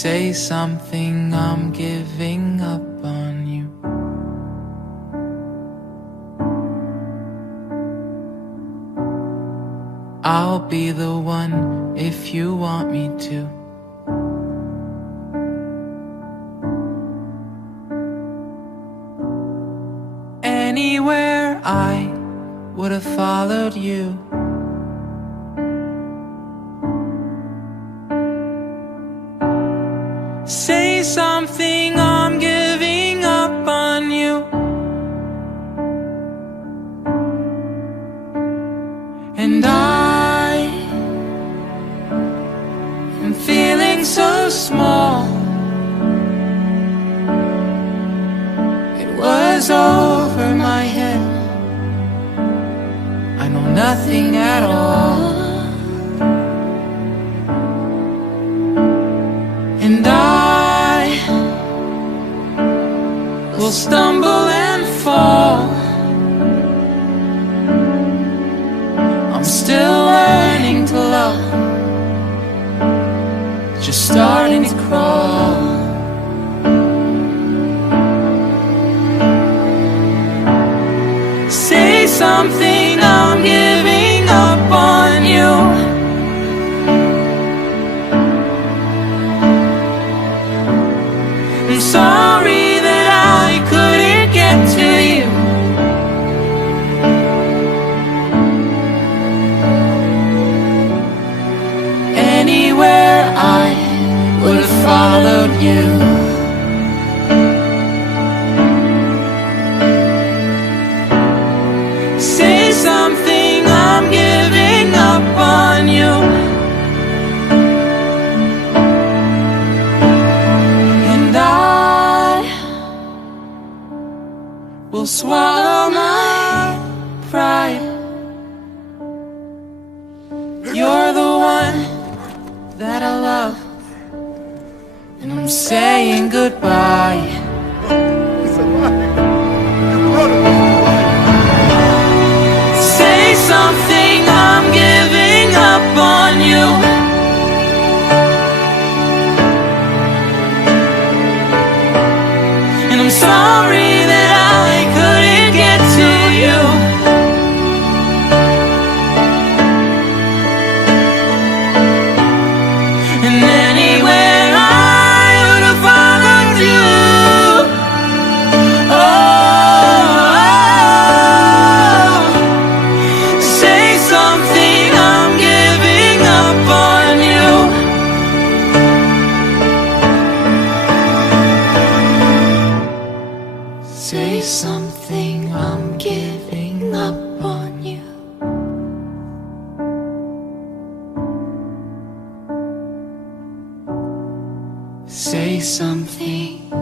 say something, I'm giving up on you. I'll be the one if you want me to. Anywhere I would have followed you. Say something, I'm giving up on you. And I'm feeling so small. It was over my head. I know nothing at all. And I will stumble and fall. I'm still learning to love, just starting to crawl. Say something, I'm giving up on you. I'm sorry that I couldn't get to you. Anywhere I would have followed you. Say something, I'm giving up on you. And I will swallow my pride. You're the one that I love, and I'm saying goodbye. Say something, I'm giving up on you. And I'm sorry that I couldn't get to you. And anywhere I would have followed you. Oh, say something, I'm giving up on you. Say something, I'm giving up on you. Say something.